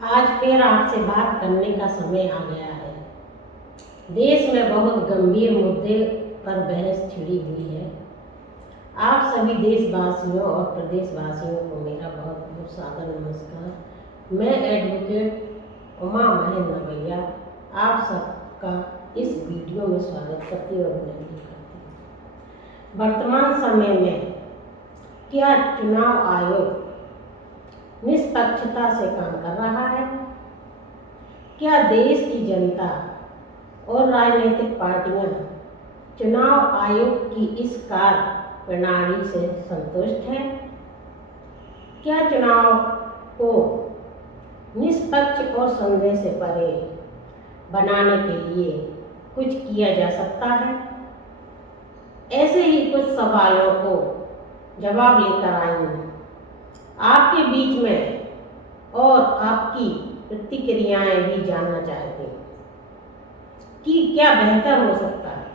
आज फिर आपसे बात करने का समय आ गया है। देश में बहुत गंभीर मुद्दे पर बहस छिड़ी हुई है। आप सभी देशवासियों और प्रदेशवासियों को मेरा बहुत बहुत सादर नमस्कार। मैं एडवोकेट उमा महेंद्र भैया आप सबका इस वीडियो में स्वागत करती और अभिनंदन करती हूँ। वर्तमान समय में क्या चुनाव आयोग निष्पक्षता से काम कर रहा है? क्या देश की जनता और राजनीतिक पार्टियां चुनाव आयोग की इस कार्य प्रणाली से संतुष्ट हैं? क्या चुनाव को निष्पक्ष और संदेह से परे बनाने के लिए कुछ किया जा सकता है? ऐसे ही कुछ सवालों को जवाब लेकर आई हूँ आपके बीच में और आपकी प्रतिक्रियाएं भी जानना चाहती हूँ कि क्या बेहतर हो सकता है।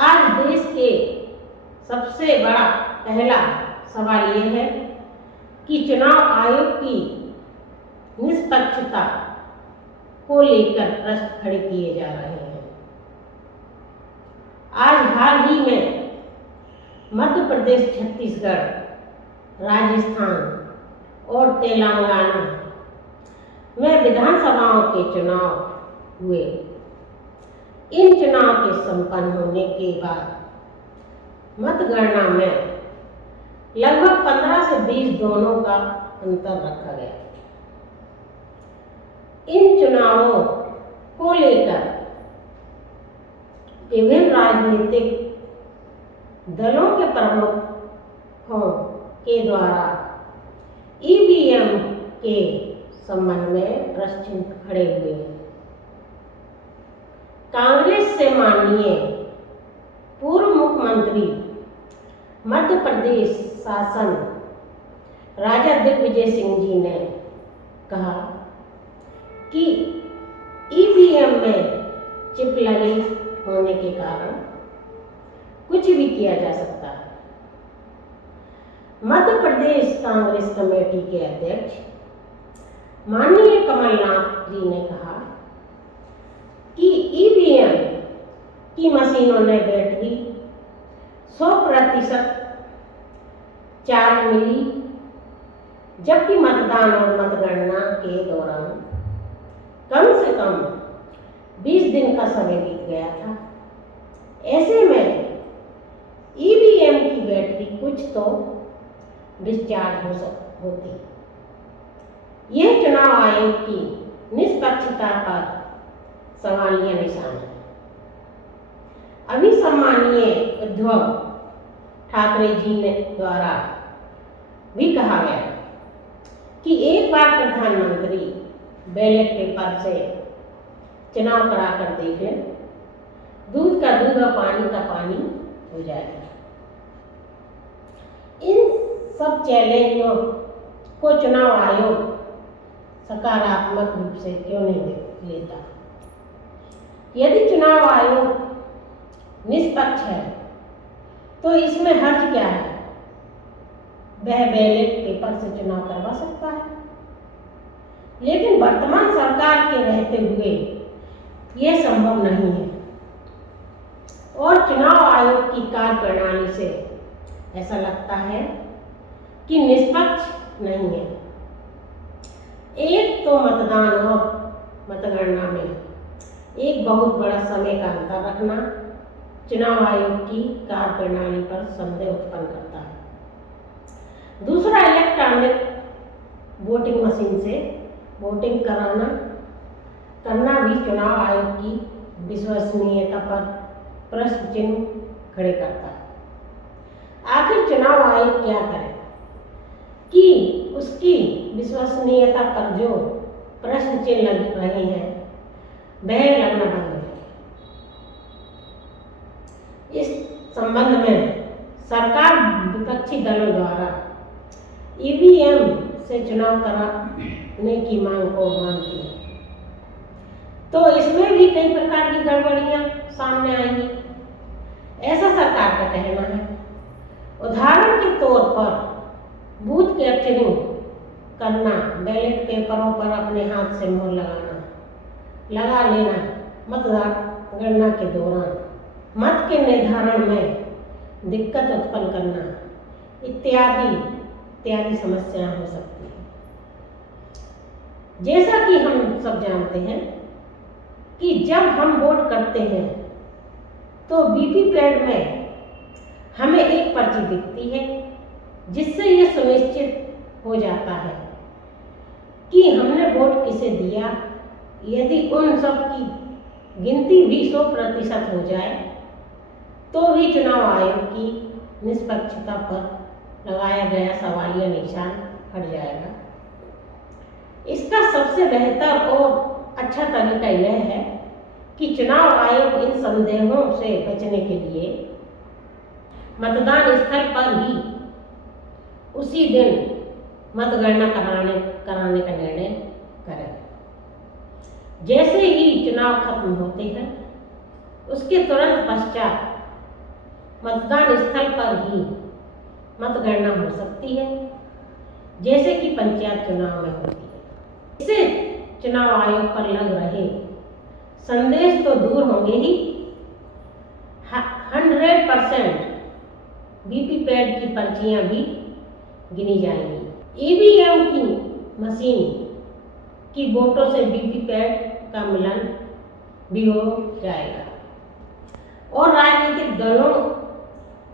आज देश के सबसे बड़ा पहला सवाल यह है कि चुनाव आयोग की निष्पक्षता को लेकर प्रश्न खड़े किए जा रहे हैं। आज हाल ही में मध्य प्रदेश, छत्तीसगढ़, राजस्थान और तेलंगाना में विधानसभाओं के चुनाव हुए। इन चुनाव के संपन्न होने के बाद मतगणना में लगभग 15 से 20 दोनों का अंतर रखा गया। इन चुनावों को लेकर विभिन्न राजनीतिक दलों के प्रमुखों के द्वारा ईवीएम के संबंध में प्रश्न चिन्ह खड़े हुए हैं। कांग्रेस से माननीय पूर्व मुख्यमंत्री मध्य प्रदेश शासन राजा दिग्विजय सिंह जी ने कहा कि ईवीएम में चिप लगे होने के कारण कुछ भी किया जा सकता है। मध्य प्रदेश कांग्रेस कमेटी के अध्यक्ष माननीय कमलनाथ जी ने कहा कि ईवीएम की मशीनों ने बैटरी 100% चार्ज मिली, जबकि मतदान और मतगणना के दौरान कम से कम 20 दिन का समय बीत गया था। ऐसे में ईवीएम की बैटरी कुछ तो डिस्चार्ज होती। यह चुनाव आयोग की निष्पक्षता पर सवालिया निशान है। अभी सम्मानीय उद्धव ठाकरे जी ने द्वारा भी कहा गया कि एक बार प्रधानमंत्री बैलेट पेपर से चुनाव कराकर देख लें, दूध का दूध और पानी का पानी हो जाएगा। इन सब चैलेंजों को चुनाव आयोग सकारात्मक रूप से क्यों नहीं लेता? यदि चुनाव आयोग निष्पक्ष है तो इसमें हर्ज क्या है? वह बैलेट पेपर से चुनाव करवा सकता है, लेकिन वर्तमान सरकार के रहते हुए यह संभव नहीं है और चुनाव आयोग की कार्यप्रणाली से ऐसा लगता है कि निष्पक्ष नहीं है। एक तो मतदान और मतगणना में एक बहुत बड़ा समय का अंतर रखना चुनाव आयोग की कार्यप्रणाली पर संदेह उत्पन्न करता है। दूसरा, इलेक्ट्रॉनिक वोटिंग मशीन से वोटिंग करना भी चुनाव आयोग की विश्वसनीयता पर प्रश्न चिन्ह खड़े करता है। आखिर चुनाव आयोग क्या करे कि उसकी विश्वसनीयता पर जो प्रश्न चिन्ह लग रहे हैं वह लगना बंद हो। इस संबंध में सरकार विपक्षी दलों द्वारा ईवीएम से चुनाव कराने की मांग को मानती है, तो इसमें भी कई प्रकार की गड़बड़ियां सामने आएंगी, ऐसा सरकार का कहना है। उदाहरण के तौर पर बूथ कैप्चरिंग करना, बैलेट पेपरों पर अपने हाथ से मोहर लगा लेना, मतगणना के दौरान मत के निर्धारण में दिक्कत उत्पन्न करना इत्यादि समस्याएं हो सकती हैं। जैसा कि हम सब जानते हैं कि जब हम वोट करते हैं तो वीवीपैट में हमें एक पर्ची दिखती है, जिससे यह सुनिश्चित हो जाता है कि हमने वोट किसे दिया। यदि उन सब की गिनती भी 100% हो जाए तो भी चुनाव आयोग की निष्पक्षता पर लगाया गया सवालिया निशान हट जाएगा। इसका सबसे बेहतर और अच्छा तरीका यह है कि चुनाव आयोग इन संदेहों से बचने के लिए मतदान स्थल पर ही उसी दिन मतगणना कराने का निर्णय करें। जैसे ही चुनाव खत्म होते हैं उसके तुरंत पश्चात मतदान स्थल पर ही मतगणना हो सकती है, जैसे कि पंचायत चुनाव में होती है। इससे चुनाव आयोग पर लग रहे संदेश तो दूर होंगे ही, 100% वीवीपैट की पर्चियां भी गिनी जाएंगी। ईवीएम की मशीन की वोटों से वीवीपैट का मिलन भी हो जाएगा और राजनीतिक दलों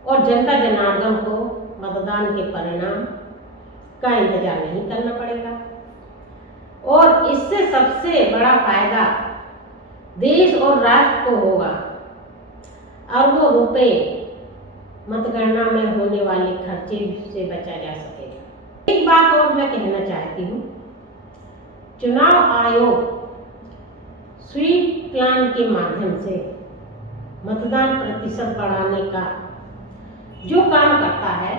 और जनता जनार्दन को मतदान के परिणाम का इंतजार नहीं करना पड़ेगा। और इससे सबसे बड़ा फायदा देश और राष्ट्र को होगा। अरबों रुपए मतगणना में होने वाले खर्चे से बचा जा सकेगा। एक बात और मैं कहना चाहती हूँ, चुनाव आयोग स्वीप प्लान के माध्यम से मतदान प्रतिशत बढ़ाने का जो काम करता है,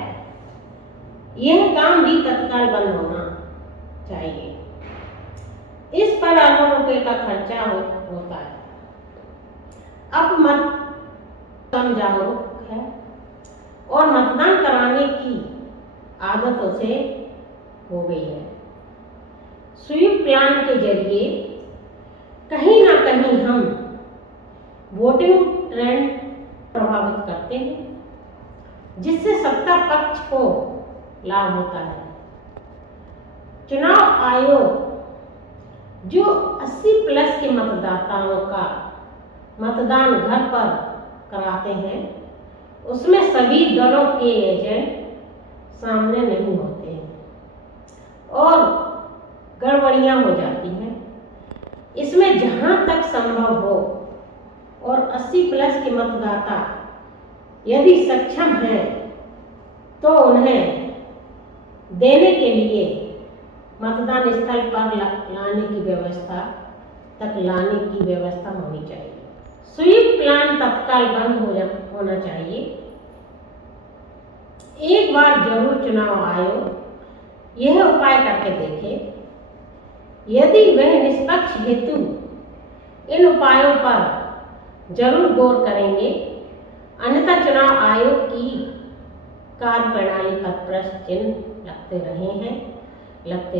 यह काम भी तत्काल बंद होना चाहिए। इस पर अरबों रुपए का खर्चा होता है। अब मत जागरूक है और मतदान कराने की आदतों से हो गई है। स्वीप प्लान के जरिए कहीं ना कहीं हम वोटिंग ट्रेंड प्रभावित करते हैं, जिससे सत्ता पक्ष को लाभ होता है। चुनाव आयोग जो 80+ के मतदाताओं का मतदान घर पर कराते हैं, उसमें सभी दलों के एजेंट सामने नहीं होते हैं और गड़बड़ियां हो जाती हैं। इसमें जहां तक संभव हो और 80+ के मतदाता यदि सक्षम हैं तो उन्हें देने के लिए मतदान स्थल पर लाने की व्यवस्था होनी चाहिए। स्वीप प्लान तत्काल बंद होना चाहिए। एक बार जरूर चुनाव आयोग यह उपाय करके देखे। यदि वह निष्पक्ष हेतु इन उपायों पर जरूर गौर करेंगे, अन्यथा चुनाव आयोग की कार्यप्रणाली पर प्रश्न चिन्ह लगते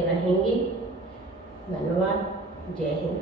रहेंगे। धन्यवाद। जय हिंद।